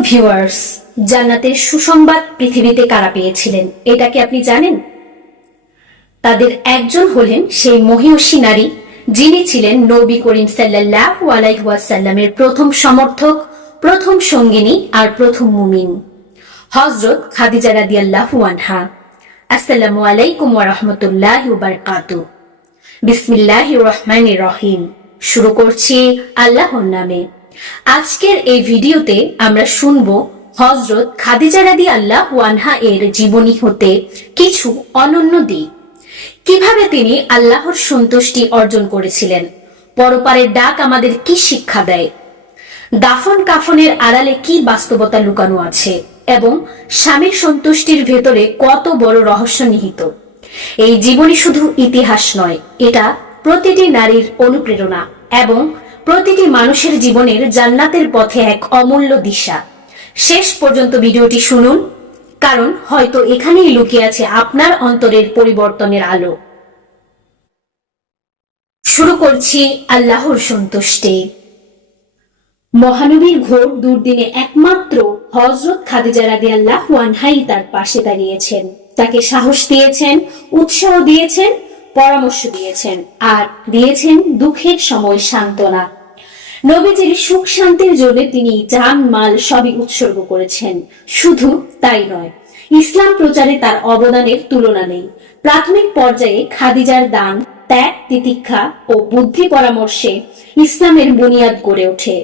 Viewers জান্নাতের সুসংবাদ পৃথিবীতে কারা পেয়েছিলেন, এটা কি আপনি জানেন? তাদের একজন হলেন সেই মহিয়সী নারী, যিনি ছিলেন নবী করিম সাল্লাল্লাহু আলাইহি ওয়াসাল্লামের প্রথম সমর্থক, প্রথম সঙ্গিনী আর প্রথম মুমিন। হজরত খাদিজা রাদিয়াল্লাহু আনহা। আসসালামু আলাইকুম ওয়া রাহমাতুল্লাহি ওয়া বারাকাতুহু। বিসমিল্লাহির রহিম। শুরু করছি আল্লাহর নামে। আজকের এই ভিডিওতে আমরা শুনব হজরত খাদিজা রাদি আল্লাহ ওয়ানহা এর জীবনী হতে কিছু অনন্য দিক। কীভাবে তিনি আল্লাহর সন্তুষ্টি অর্জন করেছিলেন? পরপারের ডাক আমাদের কি শিক্ষা দেয়? দাফন কাফনের আড়ালে কি বাস্তবতা লুকানো আছে? এবং স্বামীর সন্তুষ্টির ভেতরে কত বড় রহস্য নিহিত? এই জীবনী শুধু ইতিহাস নয়, এটা প্রতিটি নারীর অনুপ্রেরণা এবং প্রতিটি মানুষের জীবনের জান্নাতের পথে এক অমূল্য দিশা। শেষ পর্যন্ত ভিডিওটি শুনুন, কারণ হয়তো এখানেই লুকিয়ে আছে আপনার অন্তরের পরিবর্তনের আলো। শুরু করছি আল্লাহর সন্তুষ্টি। মহানবীর ঘোর দুর্দিনে একমাত্র হজরত খাদিজা রাদি আল্লাহ ওয়ানহাই তার পাশে দাঁড়িয়েছেন। তাকে সাহস দিয়েছেন, উৎসাহ দিয়েছেন, পরামর্শ দিয়েছেন, আর দিয়েছেন দুঃখের সময় সান্ত্বনা। নবীজির সুখ শান্তির জন্য তিনি জান, মাল সবই উৎসর্গ করেছেন। শুধু তাই নয়, ইসলাম প্রচারে তার অবদানের তুলনা নেই। প্রাথমিক পর্যায়ে খাদিজার দান, ত্যাগ, তিতিক্ষা ও বুদ্ধি পরামর্শে ইসলামের বুনিয়াদ গড়ে ওঠে।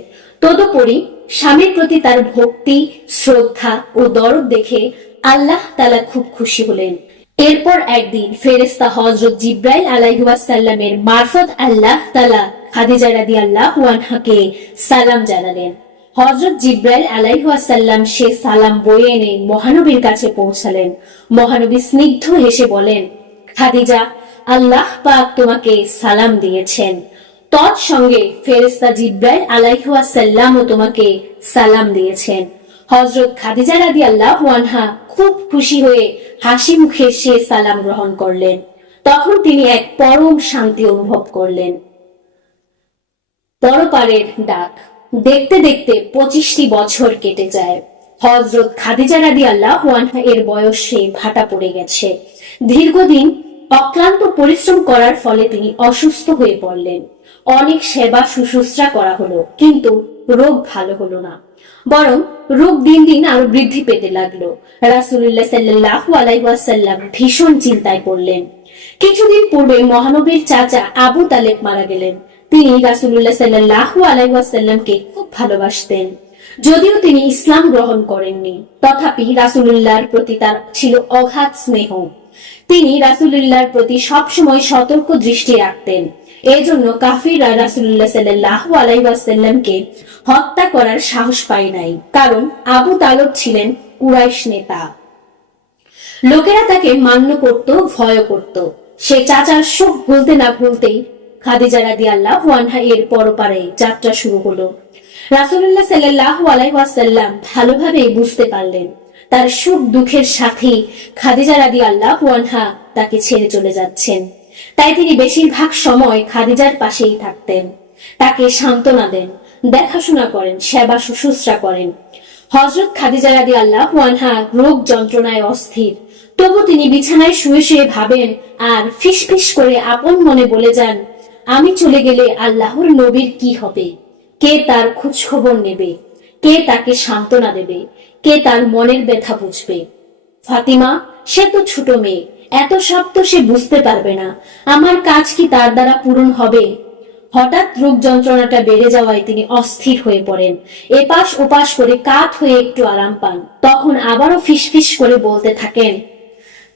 তদুপরি স্বামীর প্রতি তার ভক্তি, শ্রদ্ধা ও দরদ দেখে আল্লাহ তালা খুব খুশি হলেন। এরপর একদিন ফেরেস্তা হজরত জিব্রাইল আলাইহাসাল্লামের মারফত আল্লাহ তালা খাদিজা রাদি আল্লাহ ওয়ানহাকে সালাম জানালেন। হজরত জিব্রাইল আলাইহাসাল্লাম সে সালাম বয়ে এনে মহানবীর কাছে পৌঁছালেন। মহানবী স্নিগ্ধ হেসে বলেন, খাদিজা, আল্লাহ পাক তোমাকে সালাম দিয়েছেন। তৎসঙ্গে ফেরেস্তা জিব্রাইল আলাইহাসাল্লামও তোমাকে সালাম দিয়েছেন। হজরত খাদিজা রাদি আল্লাহ ওয়ানহা খুব খুশি হয়ে হাসি মুখে সে সালাম গ্রহণ করলেন। তখন তিনি এক পরম শান্তি অনুভব করলেন। পরপারের ডাক। দেখতে দেখতে পঁচিশটি বছর কেটে যায়। হজরত খাদিজা রাদি আল্লাহ এর বয়সে ভাটা পড়ে গেছে। দীর্ঘদিন অক্লান্ত পরিশ্রম করার ফলে তিনি অসুস্থ হয়ে পড়লেন। অনেক সেবা শুশ্রূষা করা হলো, কিন্তু রোগ ভালো হলো না। বরং রোগ দিন দিন আরও বৃদ্ধি পেতে লাগল। রাসুল্লাহ সাল্লাহ আলাইসাল্লাম ভীষণ চিন্তায় পড়লেন। কিছুদিন পূর্বে মহানবীর চাচা আবু তালেব মারা গেলেন। তিনি রাসুল্লাহ সাল্লাহ আলাইসাল্লামকে খুব ভালোবাসতেন। যদিও তিনি ইসলাম গ্রহণ করেননি, তথাপি রাসুল্লাহর প্রতি তার ছিল অগাধ স্নেহ। তিনি রাসুল্লাহর প্রতি সবসময় সতর্ক দৃষ্টি রাখতেন। এজন্য কাফিররা রাসুল্লাহ সাল্লাহ আলাইসাল্লামকে হত্যা করার সাহস পায় নাই, কারণ আবু তালব ছিলেন কুরাইশ নেতা। লোকেরা তাকে মান্য করত, ভয় করত। সে চাচার সুখ ভুলতে না ভুলতেই খাদিজা রাদি আল্লাহ ওয়ানহা এর পরপারে যাত্রা শুরু হলো। রাসুল্লাহ সাল্লাহ আলাইসাল্লাম ভালোভাবে বুঝতে পারলেন, তার সুখ দুঃখের সাথে খাদিজা রাদি আল্লাহ ওয়ানহা তাকে ছেড়ে চলে যাচ্ছেন। তাই তিনি বেশিরভাগ সময় খাদিজার পাশেই থাকতেন। তাকে সান্ত্বনা দেন, দেখাশোনা করেন, সেবা শুশ্রূষা করেন। হজরত খাদিজা রাদি আল্লাহ ওয়ানহা রোগ যন্ত্রণায় অস্থির। তবু তিনি বিছানায় শুয়ে শুয়ে ভাবেন, আর ফিস ফিস করে আপন মনে বলে যান আমি চলে গেলে আল্লাহর নবীর কি হবে? কে তার খোঁজ খবর নেবে? কে তাকে সান্ত্বনা দেবে? কে তার মনের ব্যথা বুঝবে? ফাতিমা, সে তো ছোট মেয়ে, এত সব তো সে বুঝতে পারবে না। আমার কাজ কি তার দ্বারা পূরণ হবে? হঠাৎ রোগ যন্ত্রণাটা বেড়ে যাওয়ায় তিনি অস্থির হয়ে পড়েন। এপাশ ওপাশ করে কাত হয়ে একটু আরাম পান। তখন আবারও ফিসফিস করে বলতে থাকেন,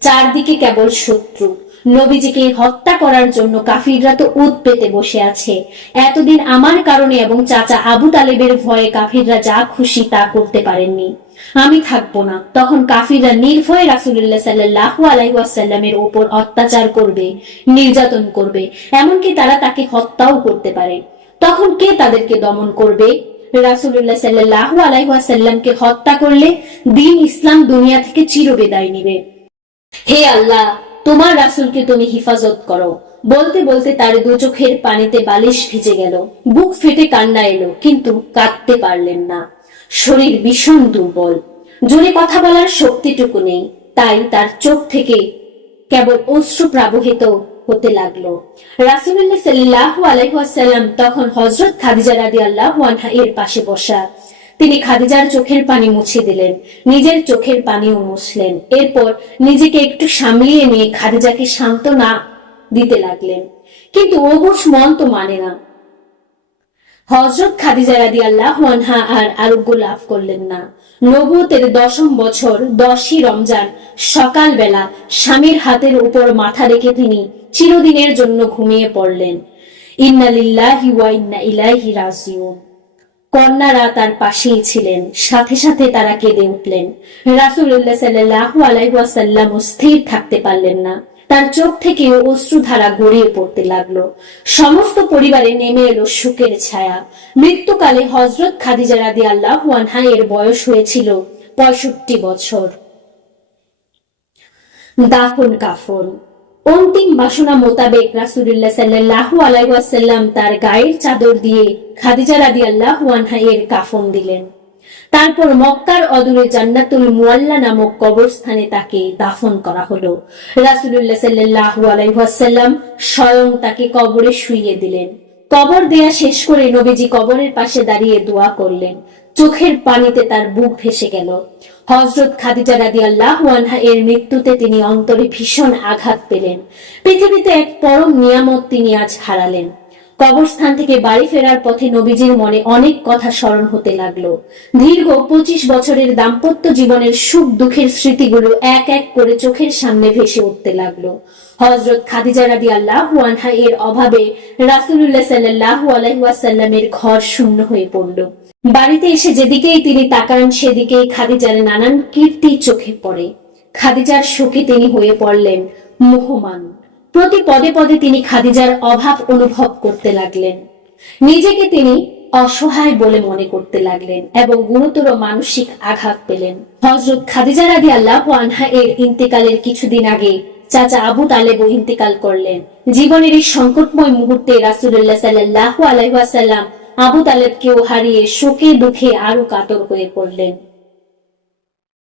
চারদিকে কেবল শত্রু নবীজিকে হত্যা করার জন্য কাফিররা তো উদ পেতে বসে আছে। এতদিন আমার কারণে এবং চাচা আবু তালেবের ভয়ে কাফিররা যা খুশি তা করতে পারেননি। আমি থাকব না। তখন কাফিররা নির্ভয় রাসুল্লাহ সাল্লাহ আলাইসাল্লামের ওপর অত্যাচার করবে, নির্যাতন করবে, এমনকি তারা তাকে হত্যাও করতে পারে। তখন কে তাদেরকে দমন করবে? রাসুল্লাহ সাল্লাহ আলাইসাল্লামকে হত্যা করলে দিন ইসলাম দুনিয়া থেকে চিরবিদায় নিবে। হে আল্লাহ তোমার রাসুলকে তুমি হিফাজত করো। বলতে বলতে তার দু চোখের পানিতে বালিশ ভিজে গেল। বুক ফেটে কান্না এলো, কিন্তু কাঁদতে পারলেন না। শরীর ভীষণ দুর্বল। জোরে কথা বলার শক্তিটুকু নেই, তাই তার চোখ থেকে কেবল অশ্রু প্রাবহিত হতে লাগল। রাসুল্লাহ সাল্লাহ আলাইসাল্লাম তখন হজরত খাদিজা রাদি আল্লাহ এর পাশে বসা। তিনি খাদিজার চোখের পানি মুছে দিলেন, নিজের চোখের পানিও মুছলেন। এরপর নিজেকে একটু সামলিয়ে নিয়ে খাদিজাকে সান্ত্বনা দিতে লাগলেন। কিন্তু অবুস মন তো মানে না। হজরত খাদিজা রাদি আল্লাহ আনহা আর আরোগ্য লাভ করলেন না। নবুতের দশম বছর, দশই রমজান, সকালবেলা স্বামীর হাতের উপর মাথা রেখে তিনি চিরদিনের জন্য ঘুমিয়ে পড়লেন। ইন্না লিল্লাহি ওয়া ইন্না ইলাইহি রাজিউন। কন্যারা তার পাশেই ছিলেন। সাথে সাথে তারা কেঁদে উঠলেন। রাসুল্লাহ সাল্লাহ আলাইসাল্লাম স্থির থাকতে পারলেন না। তার চোখ থেকে অশ্রুধারা গড়িয়ে পড়তে লাগল। সমস্ত পরিবারে নেমে এলো সুখের ছায়া। মৃত্যুকালে হজরত খাদিজা রাদি আল্লাহ ওয়ানহা এর বয়স হয়েছিল পঁয়ষট্টি বছর। দাফন কাফন। অন্তিম বাসনা মোতাবেক রাসুল্লাহ সাল্লাহু আলাইসাল্লাম তার গায়ের চাদর দিয়ে খাদিজা রাদি আল্লাহ এর কাফন দিলেন। তারপর মক্কার অদূরে জান্নাতুল মুয়াল্লা নামক কবরস্থানে তাকে দাফন করা হলো। রাসুল্লাহ সাল্লাহু আলাইসাল্লাম স্বয়ং তাকে কবরে শুইয়ে দিলেন। কবর দেয়া শেষ করে নবীজি কবরের পাশে দাঁড়িয়ে দোয়া করলেন। চোখের পানিতে তার বুক ভেসে গেল। হজরত খাদিজা রাদি আল্লাহ ওয়ানহা এর মৃত্যুতে তিনি অন্তরে ভীষণ আঘাত পেলেন। পৃথিবীতে এক পরম নিয়ামত তিনি আজ হারালেন। কবরস্থান থেকে বাড়ি ফেরার পথে নবীজির মনে অনেক কথা স্মরণ হতে লাগল। দীর্ঘ পঁচিশ বছরের দাম্পত্য জীবনের সুখ দুঃখের স্মৃতিগুলো এক এক করে চোখের সামনে ভেসে উঠতে লাগল। হজরত খাদিজা রাদি আল্লাহ ওয়ানহা এর অভাবে রাসুল্লাহ সাল্লাহ আলাইসাল্লামের ঘর শূন্য হয়ে পড়ল। বাড়িতে এসে যেদিকেই তিনি তাকান, সেদিকেই খাদিজার নানান কীর্তি চোখে পড়ে। খাদিজার শোকে তিনি হয়ে পড়লেন মোহমান। প্রতি পদে পদে তিনি খাদিজার অভাব অনুভব করতে লাগলেন। নিজেকে তিনি অসহায় বলে মনে করতে লাগলেন এবং গুরুতর মানসিক আঘাত পেলেন। হজরত খাদিজা রাদি আল্লাহ আনহা এর ইন্তেকালের কিছুদিন আগে চাচা আবু তালেবও ইন্তেকাল করলেন। জীবনের এই সংকটময় মুহূর্তে রাসুল্লাহ সাল্লাহ আলাইসাল্লাম আবু তালেবকেও হারিয়ে শোকে দুঃখে আরও কাতর হয়ে পড়লেন।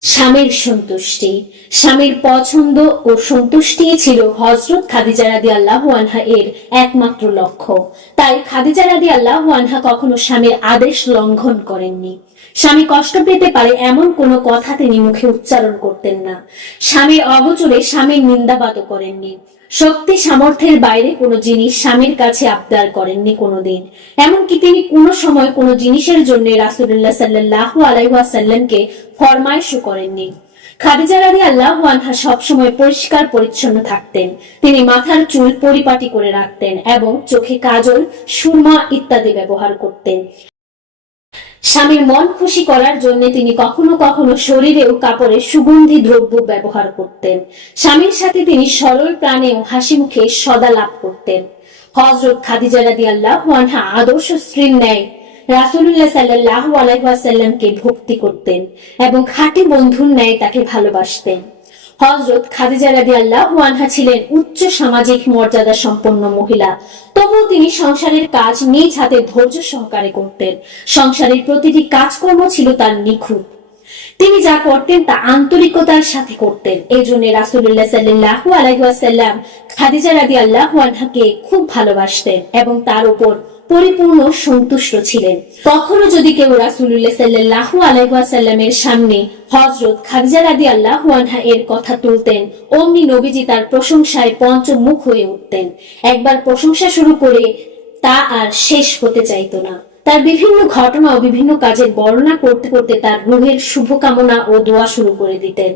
স্বামীর সন্তুষ্টি, স্বামীর পছন্দ ও সন্তুষ্টি ছিল হজরত খাদিজা রাদি আল্লাহ আনহা এর একমাত্র লক্ষ্য। তাই খাদিজা রাদি আল্লাহ আনহা কখনো স্বামীর আদেশ লঙ্ঘন করেননি। স্বামী কষ্ট পেতে পারে এমন কোনো কথা তিনি মুখে উচ্চারণ করতেন না। স্বামীর অগোচরে স্বামীর নিন্দাবাদও করেননি। শক্তি সামর্থ্যের বাইরে কোনো জিনিস স্বামীর কাছে আবদার করেননি কোনোদিন। এমনকি তিনি কোনো সময় কোনো জিনিসের জন্য রাসুল্লাহ সাল্লাহ আলাইসাল্লামকে ফরমাইশও করেননি। খাদিজা রাদি আল্লাহ আনহা সবসময় পরিষ্কার পরিচ্ছন্ন থাকতেন। তিনি মাথার চুল পরিপাটি করে রাখতেন এবং চোখে কাজল, সুরমা ইত্যাদি ব্যবহার করতেন। স্বামীর মন খুশি করার জন্য তিনি কখনো কখনো শরীরেও কাপড়ে সুগন্ধি দ্রব্য ব্যবহার করতেন। স্বামীর সাথে তিনি সরল প্রাণেও হাসি মুখে সদা লাভ করতেন। হজরত খাদিজা রাদি আল্লাহ আদর্শ স্ত্রীর ন্যায় রাসুল্লাহ সাল্লাহ আলাইসাল্লামকে ভক্তি করতেন এবং খাঁটি বন্ধুর ন্যায় তাকে ভালোবাসতেন। হজরত খাদিজা রাদি আল্লাহ আনহা ছিলেন উচ্চ সামাজিক মর্যাদা সম্পন্ন মহিলা। তবুও তিনি সংসারের কাজ নিজ হাতে ধৈর্য সহকারে করতেন। সংসারের প্রতিটি কাজকর্ম ছিল তার নিখুঁত। তিনি যা করতেন তা আন্তরিকতার সাথে করতেন। এই জন্য রাসুল্লাহ সাল্লাহ আলাইসাল্লাম খাদিজা রাদি আল্লাহ আনহাকে খুব ভালোবাসতেন এবং তার উপর পরিপূর্ণ সন্তুষ্ট ছিলেন। কখনো যদি কেউ রাসুল্লাহ সাল্লাহ আলাইসাল্লামের সামনে হজরত খাদিজা রাদি আল্লাহ আনহা এর কথা তুলতেন, অমনি নবীজি তার প্রশংসায় পঞ্চমুখ হয়ে উঠতেন। একবার প্রশংসা শুরু করে তা আর শেষ হতে চাইতো না। তার বিভিন্ন ঘটনা ও বিভিন্ন কাজের বর্ণনা করতে করতে তার রুহের শুভকামনা ও দোয়া শুরু করে দিতেন।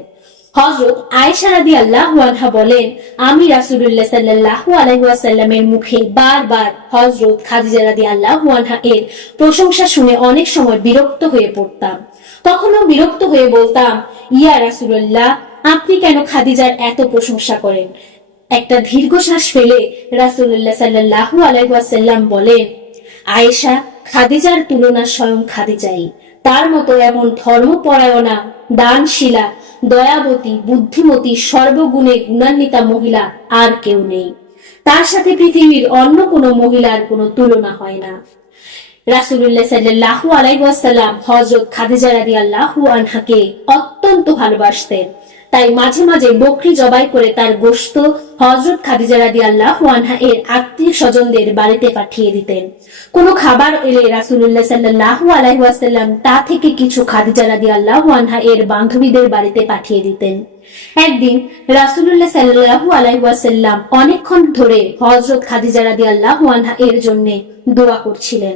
হজরত আয়েশা রাদি আল্লাহ আনহা বলেন, আমি রাসুল্লাহ সাল্লাহ আলাইসাল্লামের মুখে বারবার হজরত খাদিজা রাদি আল্লাহ আনহা এর প্রশংসা শুনে অনেক সময় বিরক্ত হয়ে পড়তাম। কখনো বিরক্ত হয়ে বলতাম, ইয়া রাসুল্লাহ আপনি কেন খাদিজার এত প্রশংসা করেন? একটা দীর্ঘশ্বাস ফেলে রাসুল্লাহ সাল্লাহ আলাইসাল্লাম বলেন, আয়েশা, খাদিজার তুলনা স্বয়ং খাদিজাই। তার মতো এমন ধর্মপরায়ণা, দানশীলা দয়াবতী, বুদ্ধিমতী, সর্বগুণে গুণান্বিতা মহিলা আর কেউ নেই। তার সাথে পৃথিবীর অন্য কোনো মহিলার কোনো তুলনা হয় না। রাসুল্লাহ সাল্লাহু আলাই হজরত খাদিজা রাদি আল্লাহু আনহাকে অত্যন্ত ভালোবাসতেন। তাই মাঝে মাঝে বকরি জবাই করে তার গোশত হজরত খাদিজা রাদি আল্লাহু আনহা এর আত্মীয় স্বজনদের বাড়িতে পাঠিয়ে দিতেন। কোনো খাবার এলে রাসুলুল্লাহ সাল্লাহু আলাইসাল্লাম তা থেকে কিছু খাদিজা রাদি আল্লাহু আনহা এর বান্ধবীদের বাড়িতে পাঠিয়ে দিতেন। একদিন রাসুলুল্লাহ সাল্লাহু আলাইসাল্লাম অনেকক্ষণ ধরে হজরত খাদিজা রাদি আল্লাহু আনহা এর জন্য দোয়া করছিলেন।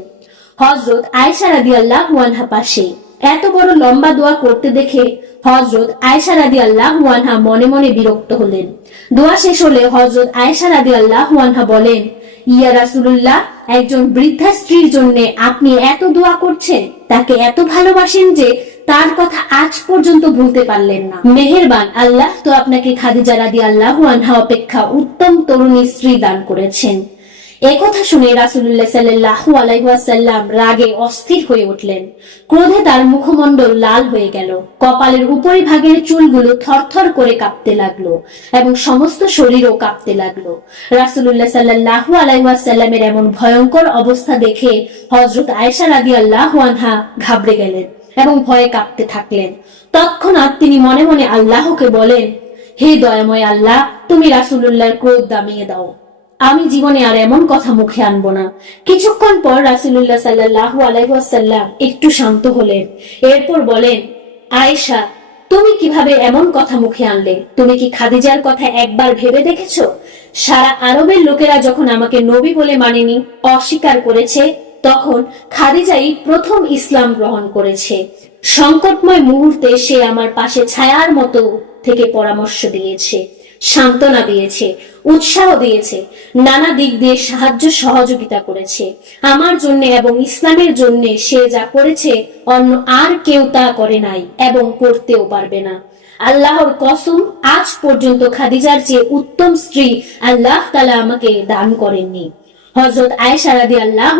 হজরত আয়সা রাদি আল্লাহ ওয়ানহা পাশে এত বড় লম্বা দোয়া করতে দেখে হজরত আয়সা রাদি আল্লাহ ওয়ানহা মনে মনে বিরক্ত হলেন। দোয়া শেষ হলে হজরত আয়সা রাদি আল্লাহ ওয়ানহা বলেন, ইয়া রাসুলুল্লাহ, একজন বৃদ্ধা স্ত্রীর জন্য আপনি এত দোয়া করছেন, তাকে এত ভালোবাসেন যে তার কথা আজ পর্যন্ত ভুলতে পারলেন না। মেহেরবান, আল্লাহ তো আপনাকে খাদিজা রাদি আল্লাহ আনহা অপেক্ষা উত্তম তরুণী স্ত্রী দান করেছেন। একথা শুনে রাসুল্লাহ সাল্লাহু আলাইসাল্লাম রাগে অস্থির হয়ে উঠলেন। ক্রোধে তার মুখমণ্ডল লাল হয়ে গেল। কপালের উপরিভাগের চুলগুলো থরথর করে কাঁপতে লাগল এবং সমস্ত শরীরও কাঁপতে লাগল। রাসুল্লাহ সাল্লাহু আলাইসাল্লামের এমন ভয়ঙ্কর অবস্থা দেখে হজরত আয়সা রাদি আল্লাহ আনহা ঘাবড়ে গেলেন এবং ভয়ে কাঁপতে থাকলেন। তৎক্ষণাৎ তিনি মনে মনে আল্লাহকে বলেন, হে দয়াময় আল্লাহ, তুমি রাসুল্লাহর ক্রোধ দামিয়ে দাও। আমি জীবনে আর এমন কথা মুখে আনব না। কিছুক্ষণ পর রাসুল্লাহ সাল্লাহ আলাইসাল্লাম একটু শান্ত হলেন। এরপর বলেন, আয়েশা, তুমি কীভাবে এমন কথা মুখে আনলে? তুমি কি খাদিজার কথা একবার ভেবে দেখেছ? সারা আরবের লোকেরা যখন আমাকে নবী বলে মানেনি, অস্বীকার করেছে, তখন খাদিজাই প্রথম ইসলাম গ্রহণ করেছে। সংকটময় মুহূর্তে সে আমার পাশে ছায়ার মতো থেকে পরামর্শ দিয়েছে। সান্ত্বনা দিয়েছে, উৎসাহ দিয়েছে, নানা দিক দিয়ে সাহায্য সহযোগিতা করেছে। আমার জন্য এবং ইসলামের জন্য সে যা করেছে, অন্য আর কেউ তা করে নাই এবং করতেও পারবে না। আল্লাহর কসম, আজ পর্যন্ত খাদিজার চেয়ে উত্তম স্ত্রী আল্লাহ তালা আমাকে দান করেননি। হজরত আয়েশা রাদি আল্লাহ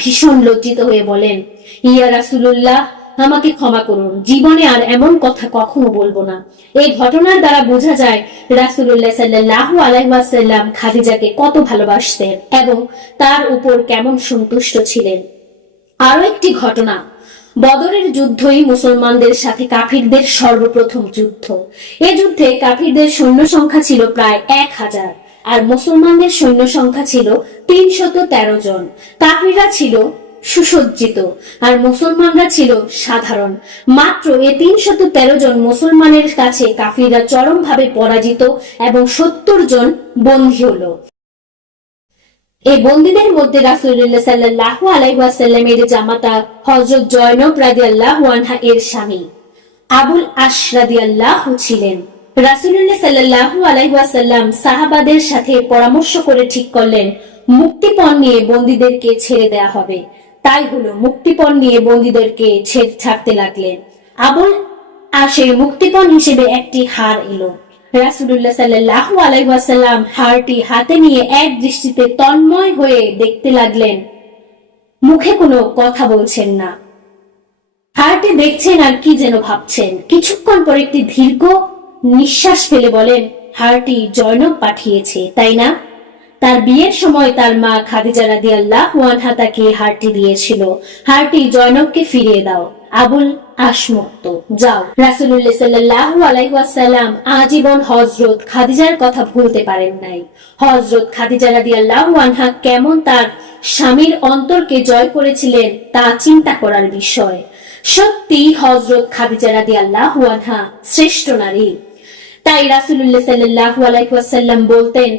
ভীষণ লজ্জিত হয়ে বলেন, ইয়া রাসুলুল্লাহ আমাকে ক্ষমা করুন। জীবনে আর এমন কথা কখনো বলব না। এই ঘটনার দ্বারা বোঝা যায় রাসুল্লাহ সাল্লাহ আলাইসাল্লাম খাদিজাকে কত ভালোবাসতেন এবং তার উপর কেমন সন্তুষ্ট ছিলেন। আরও একটি ঘটনা, বদরের যুদ্ধই মুসলমানদের সাথে কাফিরদের সর্বপ্রথম যুদ্ধ। এ যুদ্ধে কাফিরদের সৈন্য সংখ্যা ছিল প্রায় এক হাজার, আর মুসলমানদের সৈন্য সংখ্যা ছিল তিনশত তেরো জন। কাফিররা ছিল সুসজ্জিত। আর মুসলমানরা ছিল সাধারণ। মাত্র এ তিনশত তেরো জন মুসলমানের কাছে কাফিররা চরমভাবে পরাজিত এবং সত্তর জন বন্দী হলো। এই বন্দীদের মধ্যে রাসুল্লাহ জামাতা হজরত জয়নব রাদি আল্লাহ এর স্বামী। আবুল আশরাদি আল্লাহ ছিলেন। রাসুল্লাহ সাল্লাহ আলাইসাল্লাম সাহাবাদের সাথে পরামর্শ করে ঠিক করলেন, মুক্তিপণ নিয়ে বন্দীদেরকে ছেড়ে দেয়া হবে। তাই হলো মুক্তিপণ নিয়ে বন্দীদেরকে ছেড়ে ছাড়তে লাগলেন। আবুল আশের মুক্তিপণ হিসেবে একটি হার এলো। রাসুল্লাহ সাল্লাহ আলাইসাল্লাম হারটি হাতে নিয়ে এক দৃষ্টিতে তন্ময় হয়ে দেখতে লাগলেন। মুখে কোনো কথা বলছেন না। হারটি দেখছেন আর কি যেন ভাবছেন। কিছুক্ষণ পর একটি দীর্ঘ নিঃশ্বাস ফেলে বলেন, হারটি জয়নব পাঠিয়েছে, তাই না? তার বিয়ের সময় তার মা খাদিজা রাদি আল্লাহ ওয়ানহা তাকে হারটি দিয়েছিল। হারটি জয়নবকে ফিরিয়ে দাও। আবুল আসমুক্ত যাও। রাসুল্লাহ সাল্লাহ আলাইসাল্লাম আজীবন হজরত খাদিজার কথা ভুলতে পারেন নাই। হজরত খাদিজা রাদি আল্লাহ আনহা কেমন তার স্বামীর অন্তরকে জয় করেছিলেন তা চিন্তা করার বিষয়। সত্যি হজরত খাদিজা রাদি আল্লাহ আনহা শ্রেষ্ঠ নারী। তাই রাসুল্লাহ সাল্লাহ আলাইসাল্লাম বলতেন,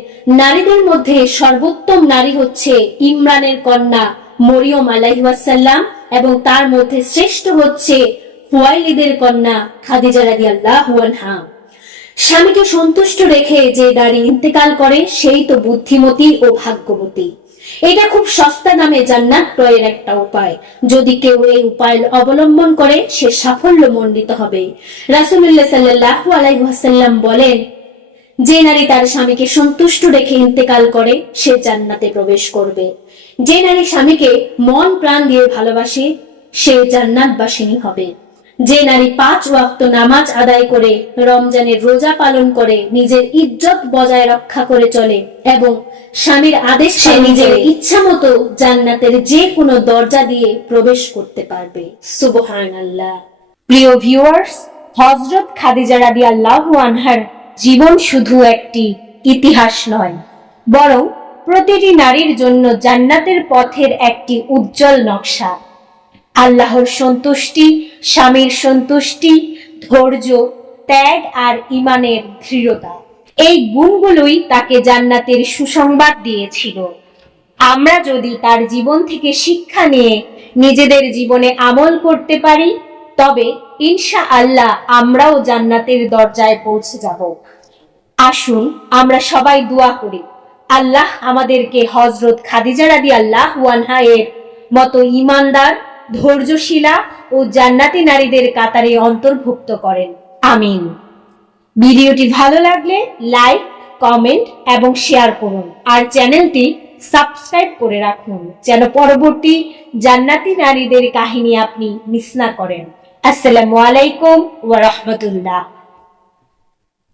নারীদের মধ্যে সর্বোত্তম নারী হচ্ছে ইমরানের কন্যা মরিয়ম আলাইসাল্লাম এবং তার মধ্যে শ্রেষ্ঠ হচ্ছে ফুয়াইলিদের কন্যা খাদিজা রাদি আল্লাহ স্বামীকে সন্তুষ্ট রেখে যে নারী ইন্তেকাল করে, সেই তো বুদ্ধিমতী ও ভাগ্যবতী। এটা খুব সস্তা দামে জান্নাত ক্রয়ের একটা উপায়। যদি কেউ এই উপায় অবলম্বন করে, সে সাফল্য মণ্ডিত হবে। রাসুল্লাহ সাল্লাহ আলাইসাল্লাম বলেন, যে নারী তার স্বামীকে সন্তুষ্ট রেখে ইন্তেকাল করে, সে জান্নাতে প্রবেশ করবে। যে নারী স্বামীকে মন প্রাণ দিয়ে ভালোবাসে, সে জান্নাতবাসিনী হবে। যে নারী পাঁচ ওয়াক্ত নামাজ আদায় করে রমজানের রোজা পালন করে নিজের ইজ্জত বজায় রক্ষা করে চলে এবং স্বামীর আদেশ সে নিজের ইচ্ছা মতো জান্নাতের যে কোনো দরজা দিয়ে প্রবেশ করতে পারবে। সুবহানাল্লাহ। প্রিয় ভিউয়ার্স হজরত খাদিজা রাদি আল্লাহ আনহার জীবন শুধু একটি ইতিহাস নয় বরং প্রতিটি নারীর জন্য জান্নাতের পথের একটি উজ্জ্বল নকশা। আল্লাহর সন্তুষ্টি, স্বামীর সন্তুষ্টি, ধৈর্য, ত্যাগ আর ইমানের দৃঢ়তা। এই গুণগুলোই তাকে জান্নাতের সুসংবাদ দিয়েছিল। আমরা যদি তার জীবন থেকে শিক্ষা নিয়ে নিজেদের জীবনে আমল করতে পারি, তবে ইনশা আল্লাহ আমরাও জান্নাতের দরজায় পৌঁছে যাব। আসুন, আমরা সবাই দোয়া করি। আল্লাহ আমাদেরকে হজরত খাদিজা রাদি আল্লাহ ওয়ানহা এর মতো ইমানদার ধৈর্যশীলা ও জান্নাতি নারীদের কাতারে অন্তর্ভুক্ত করেন। আমিন। ভিডিওটি ভালো লাগলে লাইক, কমেন্ট এবং শেয়ার করুন। আর চ্যানেলটি সাবস্ক্রাইব করে রাখুন, যেন পরবর্তী জান্নাতি নারীদের কাহিনী আপনি মিস না করেন। আসসালামু আলাইকুম ওয়া রাহমাতুল্লাহ।